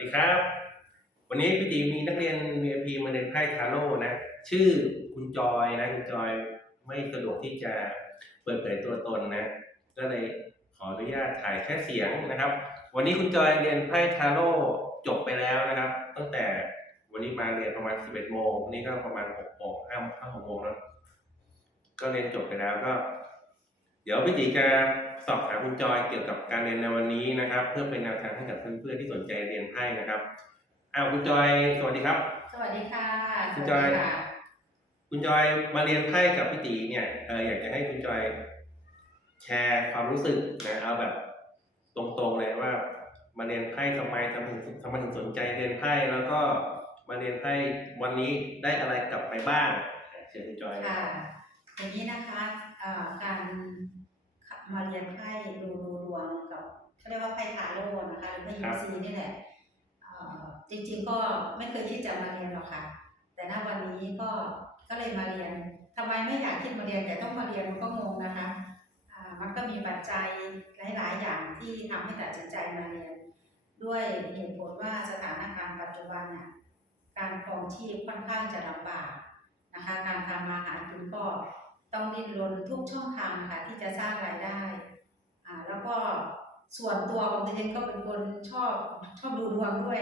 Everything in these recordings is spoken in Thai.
ดีครับ วันนี้พี่ตีมีนักเรียน VIP มาเรียนไพ่ทาโร่นะ ชื่อคุณจอยนะคุณจอยไม่สะดวกที่จะเปิดเผยตัวตนนะ ก็เลยขออนุญาตถ่ายแค่เสียงนะครับ วันนี้คุณจอยเรียนไพ่ทาโร่จบไปแล้วนะครับ ตั้งแต่วันนี้มาเรียนประมาณ 11โมงวันนี้ก็ประมาณ6โมงห้าห้าหกโมงแล้วก็เรียนจบไปแล้วก็ เดี๋ยวพี่ตีจะสอบถามคุณจอยเกี่ยวกับการเรียนในวันนี้นะครับ เพื่อเป็นแนวทางให้กับเพื่อนๆที่สนใจเรียนไพ่นะครับอ้าวคุณจอยสวัสดีครับ สวัสดีค่ะคุณจอยสวัสดีค่ะคุณจอยมาเรียนไพ่กับพี่ตีเนี่ยเอออยากจะให้คุณจอย แชร์ความรู้สึกนะเอาแบบ ตรงๆเลยว่า มาเรียนไพ่ทำไมทำไมถึงทำไมถึงสนใจเรียนไพ่แล้วก็มาเรียนไพ่วันนี้ได้อะไรกลับไปบ้างเชิญคุณจอยค่ะอย่างนี้นะคะเอ่อการ มาเรียนไพ่ดูดูดวงกับเขาเรียกว่าไพ่ทาโร่นะคะหรือไพ่ยิปซีนี่แหละจริงๆก็ไม่เคยที่จะมาเรียนหรอกค่ะ แต่ณวันนี้ก็ก็เลยมาเรียนทำไมไม่อยากคิดมาเรียนแต่ต้องมาเรียนมันก็งงนะคะมันก็มีปัจจัยหลายๆอย่างที่ทำให้ตัดสินใจมาเรียน ด้วยเหตุผลว่าสถานการณ์ปัจจุบันเนี่ยการครองชีพค่อนข้างจะลำบากนะคะ การทำมาหากินก็ ต้องดิ้นรนทุกช่องทางค่ะที่จะสร้างรายได้อ่าแล้วก็ส่วนตัวของดิฉันก็เป็นคนชอบชอบดูดวงด้วย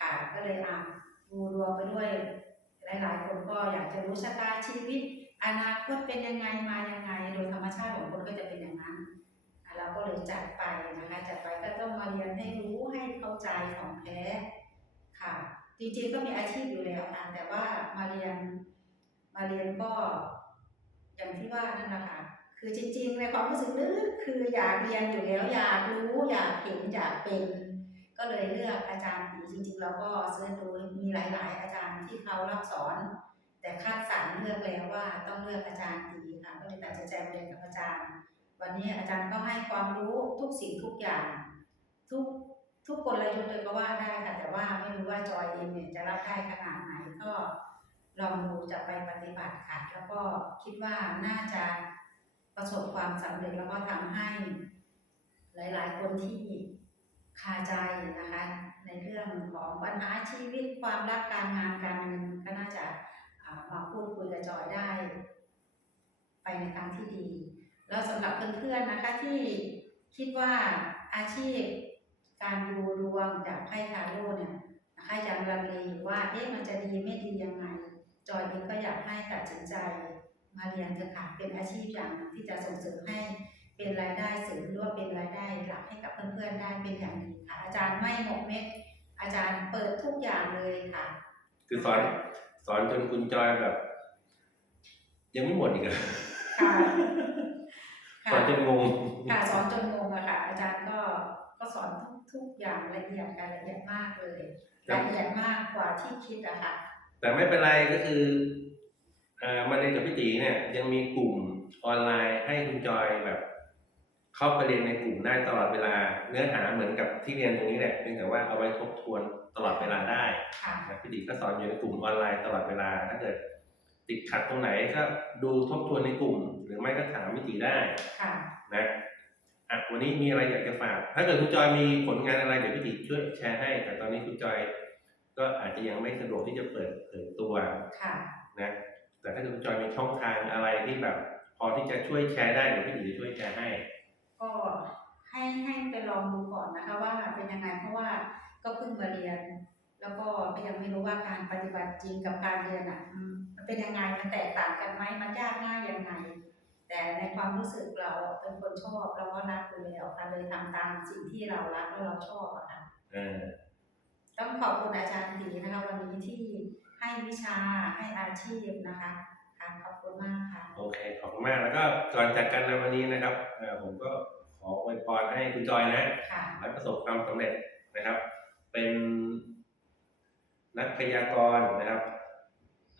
ค่ะ ก็เลยอะดูดวงไปด้วยหลาย ๆ คนก็อยากจะรู้ชะตาชีวิต อนาคตเป็นยังไงมายังไง โดยธรรมชาติของคนก็จะเป็นอย่างนั้นเราก็เลยจัดไปนะคะจัดไปก็ต้องมาเรียนให้รู้ให้เข้าใจของแท้ค่ะ จริงๆก็มีอาชีพอยู่แล้วแต่ว่ามาเรียนมาเรียนก็ อย่างที่ว่านั่นแหละค่ะคือจริงๆในความรู้สึกลึกคืออยากเรียนอยู่แล้วอยากรู้อยากเห็นอยากเป็น ก็เลยเลือกอาจารย์ตีจริงๆเราก็เสิร์ชดูมีหลาย ๆ อาจารย์ที่เขารับสอน แต่คัดสรรเลือกแล้วว่าต้องเลือกอาจารย์ตีค่ะก็เลยตัดสินใจมาเรียนกับอาจารย์ วันนี้อาจารย์ก็ให้ความรู้ทุกสิ่งทุกอย่าง ทุกทุกคนเลยยุทธ์เลยก็ว่าได้ค่ะแต่ว่าไม่รู้ว่าจอยเองเนี่ยจะรับได้ขนาด ลองดูจะไปปฏิบัติค่ะ แล้วก็คิดว่าน่าจะประสบความสำเร็จแล้วก็ทำให้ หลายๆ คนที่คาใจนะคะ ในเรื่องของปัญหาชีวิตความรักการงานการเงินก็น่าจะามาพูดคุยกับจอยได้ ไปในทางที่ดี แล้วสำหรับเพื่อนๆนะคะที่คิดว่าอาชีพการดูดวงจากไพ่ทาโร่เนี่ยนะคะยังลังเลอยู่ว่าเอ๊ะมันจะดีไม่ดียังไง จอยเองก็อยากให้ตัดสินใจมาเรียนเถอะค่ะเป็นอาชีพอย่างหนึ่งที่จะส่งเสริมให้เป็นรายได้เสริมหรือว่าเป็นรายได้หลักให้กับเพื่อนๆได้เป็นอย่างดีค่ะ อาจารย์ไม่หมกเม็ดอาจารย์เปิดทุกอย่างเลยค่ะ คือสอนสอนจนคุณจอยแบบ ยังไม่หมดอีกเหรอค่ะสอนจนงงค่ะสอนจนงงอะค่ะ อาจารย์ก็ก็สอนทุกทุกอย่างละเอียดกันละเอียดมากเลยครับละเอียดมากกว่าที่คิดอะค่ะ แต่ไม่เป็นไรก็คือเอ่อมาเรียนกับพี่ตีเนี่ย ยังมีกลุ่มออนไลน์ให้คุณจอยแบบ เข้าไปเรียนในกลุ่มได้ตลอดเวลา เนื้อหาเหมือนกับที่เรียนตรงนี้แหละเพียงแต่ว่าเอาไว้ทบทวนตลอดเวลาได้ค่ะนะพี่ตีก็สอนอยู่ในกลุ่มออนไลน์ตลอดเวลาถ้าเกิด ติดขัดตรงไหนก็ดูทบทวนในกลุ่ม หรือไม่ก็ถามพี่ตีได้ค่ะนะอะวันนี้มีอะไรอยากจะฝาก ถ้าเกิดคุณจอยมีผลงานอะไรเดี๋ยวพี่ติช่วยแชร์ให้ แต่ตอนนี้คุณจอยก็อา จจะยังไม่สะดวกที่จะเปิดเผยตัวค่ะนะแต่ถ้าเกิดคุณจอยมีช่องทางอะไรที่แบบ พอที่จะช่วยแชร์ได้เดี๋ยวพี่ติจะช่วยแชร์ให้ ก็ให้ให้ไปลองดูก่อนนะคะ ว่าเป็นยังไงเพราะว่าก็เพิ่งมาเรียน แล้วก็ก็ยังไม่รู้ว่าการปฏิบัติจริงกับการเรียนอะอืมมันเป็นยังไงมันแตกต่างกันไหมมันยากง่ายยังไงแต่ในความรู้สึกเราเป็นคนชอบเราก็รักอยู่แล้วค่ะเลยทำตามสิ่งที่เรารักแล้วเราชอบอะค่ะเออ ต้องขอบคุณอาจารย์ตีนะคะวันนี้ที่ให้วิชาให้อาชีพนะคะค่ะขอบคุณมากค่ะโอเคขอบคุณมากแล้วก็ก่อนจากกันในวันนี้นะครับเอ่อผมก็ขออวยพรให้คุณจอยนะค่ะและประสบความสำเร็จนะครับ เป็นนักพยากรณ์นะครับ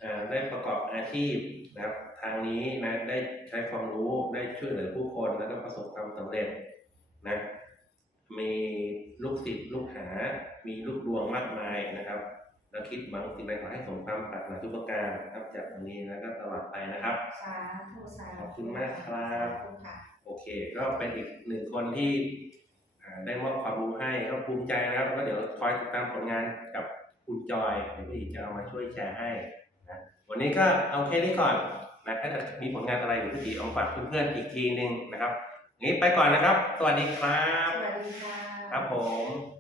เอ่อได้ประกอบอาชีพนะครับ ทางนี้นะได้ใช้ความรู้ได้ช่วยเหลือผู้คนแล้วก็ประสบความสำเร็จนะ มีลูกศิษย์ลูกหา มีลูกดวงมากมายนะครับเราคิดหวังสิ่งใดขอให้สมความปรารถนาทุกประการนะครับจากตรงนี้แล้วก็ตลอดไปนะครับ สาธุสาธุขอบคุณมากครับ โอเค ก็เป็นอีกหนึ่งคนที่ได้มอบความรู้ให้ก็ภูมิใจนะครับก็เดี๋ยวคอยติดตามผลงานกับคุณจอยเดี๋ยวพี่จะเอามาช่วยแชร์ให้นะวันนี้ก็เอาแค่นี้ก่อนนะถ้ามีผลงานอะไรเดี๋ยวพี่เอาฝากเพื่อนๆอีกทีหนึ่งนะครับ นี้ไปก่อนนะครับ สวัสดีครับ สวัสดีค่ะ ครับผม